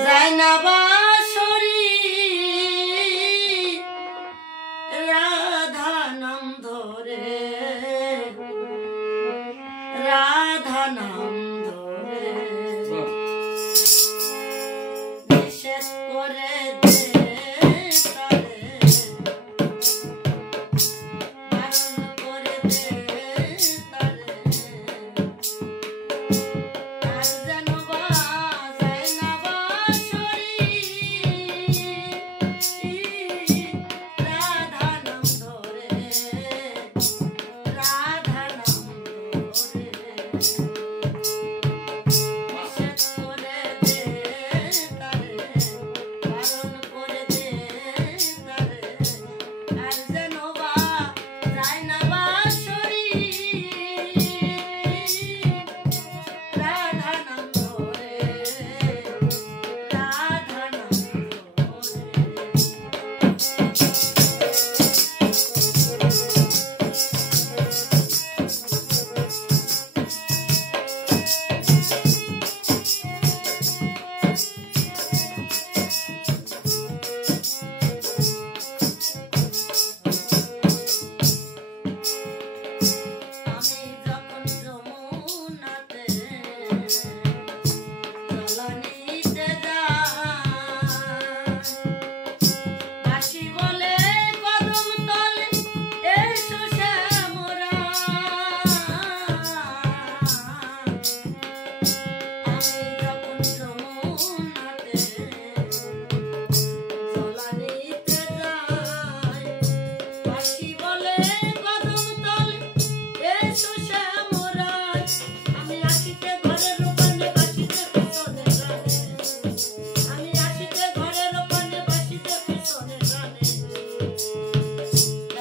যায় না বাঁশরি রাধা নাম ধরে রাধা নাম ধরে নিষেধ করে দে তারে বারণ করে দে তারে আর যেন বাজায় না বাঁশরি রাধা নাম ধরে রাধা নাম ধরে নিষেধ করে দে তারে বারণ করে দে তারে আর যেন বাজায় না বাঁশরি রাধা নাম ধরে রাধা নাম আমি যখন যমুনাতে তলানিতে যাই বাঁশি বলে কদম তলে এসো শ্যামরা আমি যখন যমুনাতে তলানিতে যাই বাঁশি বলে কদম তলে এসো শ্যামরা আমি আসিতে ঘরের ওখানে বাঁশিতে পিছনে গানে আমি আসিতে ঘরের ওখানে বাঁশিতে পিছনে গানে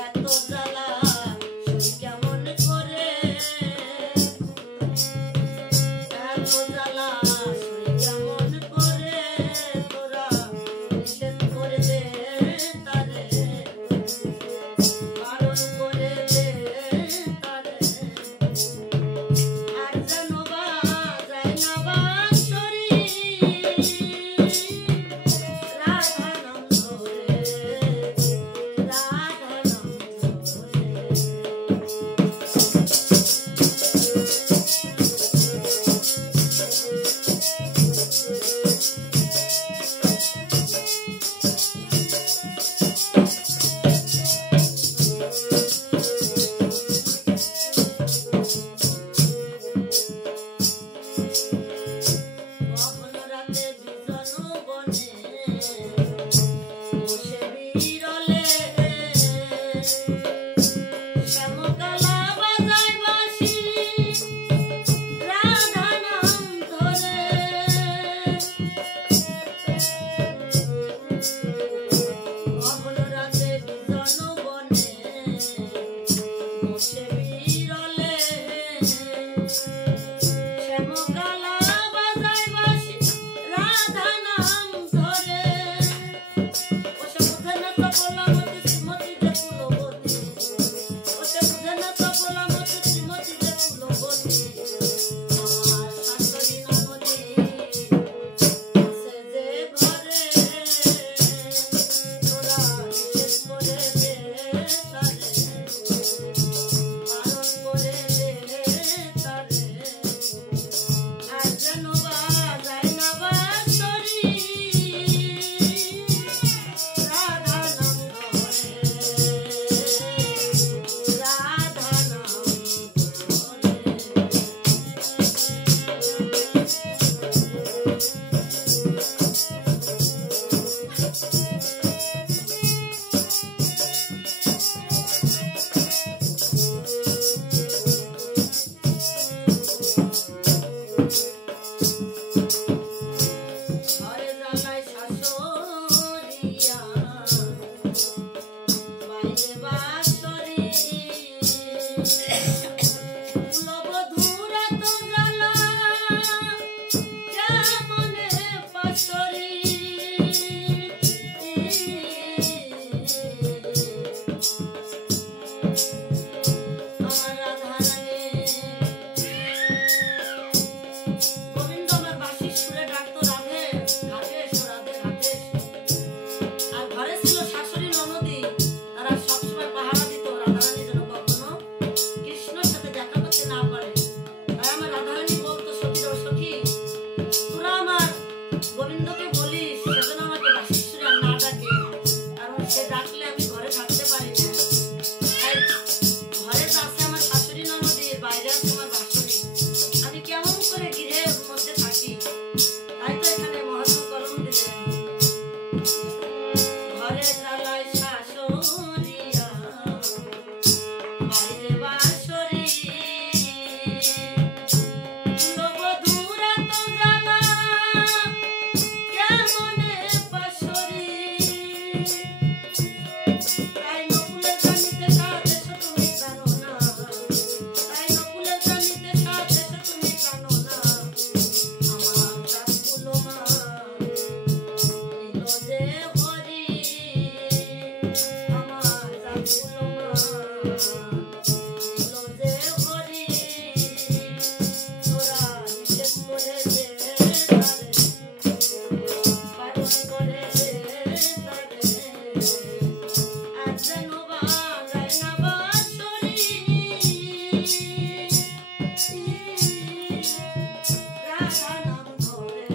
এত জ্বালা সই কেমন করে এত জ্বালা সই কেমন করে তোরা নিষেধ করে দে তারে বারণ করে দে তারে আর যেন বাজায় না বাঁশরি রাধা নাম ধরে রাধা নাম কখন রাতে বিজন বনে বসে বিরলে শ্যামকালা বাজায় বাঁশি রাধা নাম ধরে কখন রাতে বিজন বনে বসে বিরলে শ্যামকালা বাজায় বাঁশি রাধা নাম ধরে ওসে বুঝে না সফলা মতি শ্রীমতী যে কুলবতী ওসে বুঝে না সফলা মতি শ্রীমতী যে কুলবতী আমার শাশুড়ি ননদী আছে যে ঘরে তোরা নিষেধ করে দে তারে বারণ করে দে তারে আর যেন বাজায় না বাঁশরি রাধা নাম ধরে রাধা নাম ঘরে জ্বালায় শাশুড়িয়া বাইরে বাঁশরি কুলবধূরা তো জ্বালা কেমনে গোবিন্দকে বলিস সেজন্য আমাকে বাসেশ্বরী আর না ডাকে, কারণ সে ডাকলে আমি ঘরে থাকতে পারি না। তাই ঘরে তো আছে আমার শাশুড়ি ননদী, বাইরে আছে আমার বাসুরি, আমি কেমন করে গৃহের মধ্যে থাকি? তাই তো এখানে মহাজন কলম দিলেন, ঘরে জ্বালায় শাশুড়িয়া বাইরে বাসুরি, কুলবধূরা তো জ্বালা কেমনে বাসুরি। তাই নকুলে জানিতে সাদেশ তুমি জানো না, তাই নকুলে জানিতে সাদেশ তুমি জানো না, আমার জাতকুলো মা দিল যে হরি, আমার জাতকুলো মা দিল যে হরি, তোরা নিষেধ করে দে তারে, বারণ করে দে তারে, আর যেন বাজায় না বাঁশরি, রাধা নাম ধরে